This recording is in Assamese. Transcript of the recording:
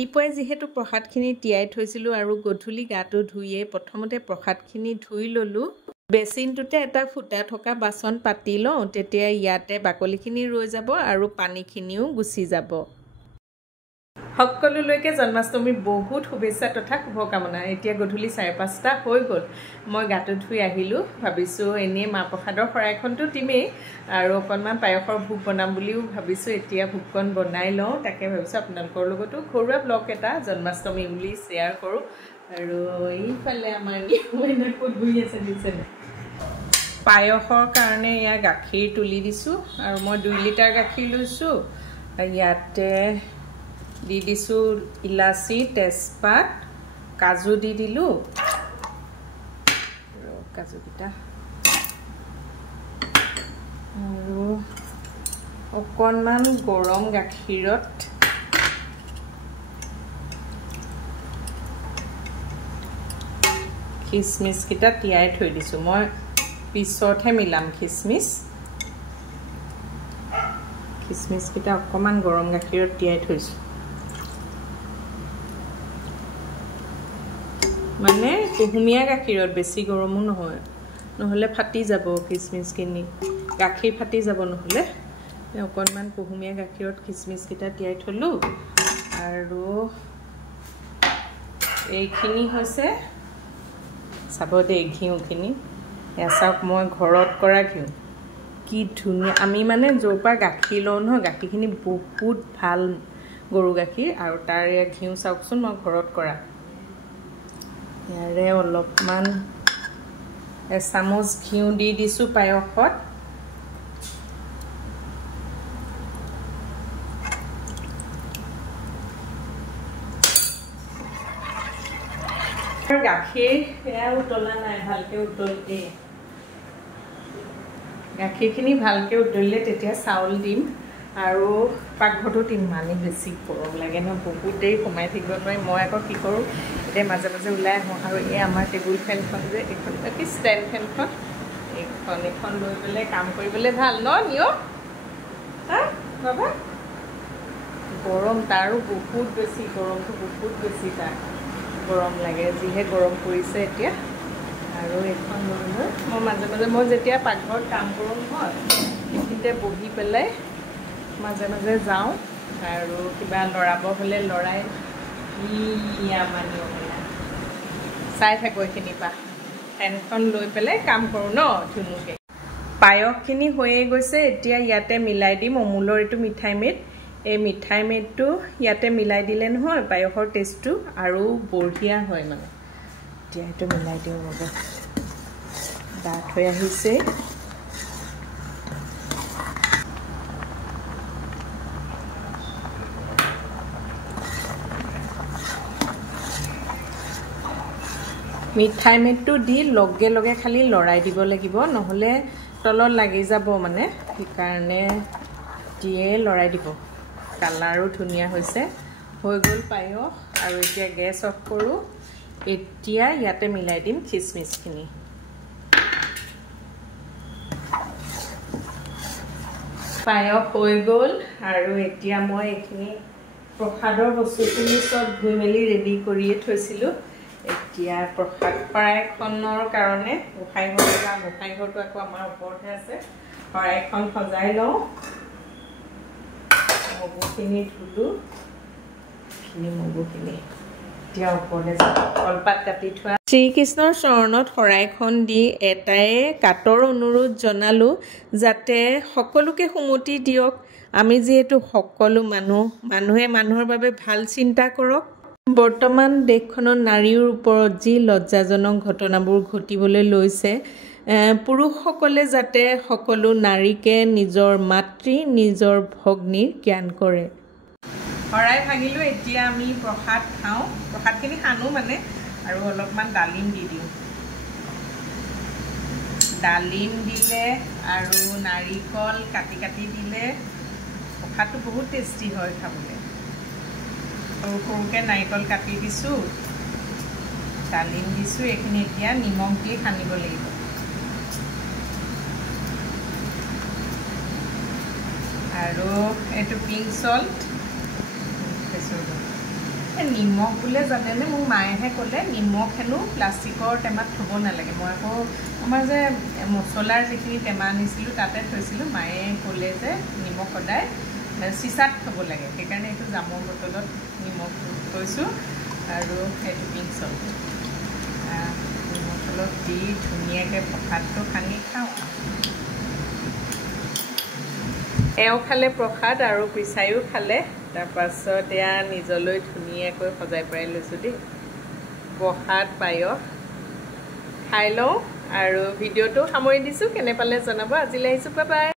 ৰাতিপুৱাই যিহেতু প্ৰসাদখিনি তিয়াই থৈছিলোঁ আৰু গধূলি গাটো ধুইয়ে প্ৰথমতে প্ৰসাদখিনি ধুই ল'লোঁ। বেচিনটোতে এটা ফুটা থকা বাচন পাতি লওঁ, তেতিয়া ইয়াতে বাকলিখিনি ৰৈ যাব আৰু পানীখিনিও গুচি যাব। সকলোলৈকে জন্মাষ্টমীৰ বহুত শুভেচ্ছা তথা শুভকামনা। এতিয়া গধূলি 5:30 হৈ গ'ল। মই গাটো ধুই আহিলোঁ। ভাবিছোঁ এনেই মাহ প্ৰসাদৰ শৰাইখনটো দিমেই আৰু অকণমান পায়সৰ ভোগ বনাম বুলিও ভাবিছোঁ। এতিয়া ভোগকণ বনাই লওঁ, তাকে ভাবিছোঁ আপোনালোকৰ লগতো ঘৰুৱা ব্লগ এটা জন্মাষ্টমী বুলি শ্বেয়াৰ কৰোঁ। আৰু এইফালে আমাৰ ক'ত বহি আছে দিছেনে। পায়সৰ কাৰণে এয়া গাখীৰ তুলি দিছোঁ আৰু মই 2 লিটাৰ গাখীৰ লৈছোঁ। ইয়াতে দি দিছোঁ ইলাচি, তেজপাত, কাজু দি দিলোঁ। কাজুকেইটা আৰু অকণমান গৰম গাখীৰত খিচমিচকেইটা তিয়াই থৈ দিছোঁ। মই পিছতহে মিলাম খিচমিচকেইটা অকণমান গৰম গাখীৰত তিয়াই থৈছোঁ। মানে কুহুমীয়া গাখীৰত, বেছি গৰমো নহয়, নহ'লে ফাটি যাব খিচমিচখিনি, গাখীৰ ফাটি যাব নহ'লে। অকণমান কুহুমীয়া গাখীৰত খিচমিচকেইটা তিয়াই থলোঁ। আৰু এইখিনি হৈছে, চাব দেই ঘিউখিনি, এয়া চাওক মই ঘৰত কৰা ঘিউ, কি ধুনীয়া। আমি মানে য'ৰ পৰা গাখীৰ লওঁ নহয়, গাখীৰখিনি বহুত ভাল গৰু গাখীৰ, আৰু তাৰ এয়া ঘিউ চাওকচোন মই ঘৰত কৰা। ইয়াৰে অলপমান এচামুচ ঘিউ দি দিছোঁ পায়সত। গাখীৰ এয়া উতলা নাই, ভালকৈ উতলতে গাখীৰখিনি ভালকৈ উতলিলে তেতিয়া চাউল দিম। আৰু পাকঘৰটোত ইমানেই বেছি গৰম লাগে ন, বহুত দেৰি সোমাই থাকিব নোৱাৰি। মই আকৌ কি কৰোঁ, এতিয়া মাজে মাজে ওলাই আহোঁ। আৰু এই আমাৰ টেবুল ফেনখন যে, এইখন কি ষ্টেণ্ড ফেনখন, এইখন লৈ পেলাই কাম কৰিবলৈ ভাল ন নিয় হা বাবা। গৰম তাৰো বহুত বেছি, গৰমটো বহুত বেছি, তাৰ গৰম লাগে, যিহে গৰম পৰিছে এতিয়া। আৰু এইখন লৈ লৈ মই মাজে মাজে, মই যেতিয়া পাকঘৰত কাম কৰোঁ নহয়, সেইখিনিতে বহি পেলাই মাজে মাজে যাওঁ। আৰু কিবা লৰাব হ'লে লৰাই চাই থাকোঁ এইখিনিৰ পৰা, ফেনখন লৈ পেলাই কাম কৰোঁ ন ধুনুকৈ। পায়সখিনি হৈয়ে গৈছে। এতিয়া ইয়াতে মিলাই দিম অমুলৰ এইটো মিঠাই মেড। এই মিঠাই মেডটো ইয়াতে মিলাই দিলে নহয় পায়সৰ টেষ্টটো আৰু বঢ়িয়া হয় মানে। এতিয়া এইটো মিলাই দিওঁ ৰ'ব, ডাঠ হৈ আহিছে। মিঠাই মেডটো দি লগে লগে খালি লৰাই দিব লাগিব, নহ'লে তলত লাগি যাব মানে, সেইকাৰণে দিয়ে লৰাই দিব। কালাৰো ধুনীয়া হৈছে। হৈ গ'ল পায়স। আৰু এতিয়া গেছ অফ কৰোঁ। এতিয়া ইয়াতে মিলাই দিম খিচমিচখিনি। পায়স হৈ গ'ল। আৰু এতিয়া মই এইখিনি প্ৰসাদৰ বস্তুখিনি চব ধুই মেলি ৰেডি কৰিয়ে থৈছিলোঁ। এতিয়া প্ৰসাদ শৰাইখনৰ কাৰণে গোসাঁই ঘৰ যাওঁ। গোসাঁই ঘৰটো আকৌ আমাৰ ওপৰতহে আছে। শৰাইখন সজাই লওঁ। মগুখিনি ধুলোঁ, মগুখিনি এতিয়া ওপৰলৈ যাওঁ। কলপাত কাটি থোৱা শ্ৰীকৃষ্ণৰ চৰণত শৰাইখন দি এটাই কাটৰ অনুৰোধ জনালোঁ, যাতে সকলোকে সুমতি দিয়ক। আমি যিহেতু সকলো মানুহে মানুহৰ বাবে ভাল চিন্তা কৰক। বৰ্তমান দেশখনত নাৰীৰ ওপৰত যি লজ্জাজনক ঘটনাবোৰ ঘটিবলৈ লৈছে, পুৰুষসকলে যাতে সকলো নাৰীকে নিজৰ মাতৃ, নিজৰ ভগ্নীৰ জ্ঞান কৰে। শৰাই ভাঙিলোঁ। এতিয়া আমি প্ৰসাদ খাওঁ। প্ৰসাদখিনি সানো মানে, আৰু অলপমান ডালিম দি দিওঁ। ডালিম দিলে আৰু নাৰিকল কাটি কাটি দিলে প্ৰসাদটো বহুত টেষ্টি হয় খাবলৈ। সৰু সৰুকৈ নাৰিকল কাটি দিছোঁ, ডালিম দিছোঁ। এইখিনি এতিয়া নিমখ দি সানিব লাগিব। আৰু এইটো পিংক চল্ট, নিমখ বোলে জানেনে মোক মায়েহে ক'লে নিমখ হেনো প্লাষ্টিকৰ টেমাত থ'ব নালাগে মই আকৌ আমাৰ যে মছলাৰ যিখিনি টেমা আনিছিলোঁ তাতে থৈছিলোঁ মায়ে ক'লে যে নিমখ সদায় চিচাত থ'ব লাগে সেইকাৰণে এইটো জামৰ বটলত নিমখ থৈছোঁ আৰু সেইটো পিংক চল্ট নিমখ অলপ দি ধুনীয়াকৈ প্ৰসাদটো সানি খাওঁ এওঁ খালে প্ৰসাদ আৰু পিছায়ো খালে তাৰপাছত এয়া নিজলৈ ধুনীয়াকৈ সজাই পৰাই লৈছোঁ দেই প্ৰসাদ পায়স খাই লওঁ আৰু ভিডিঅ'টো সামৰি দিছোঁ কেনে পালে জনাব আজিলৈ আহিছোঁ বাই বাই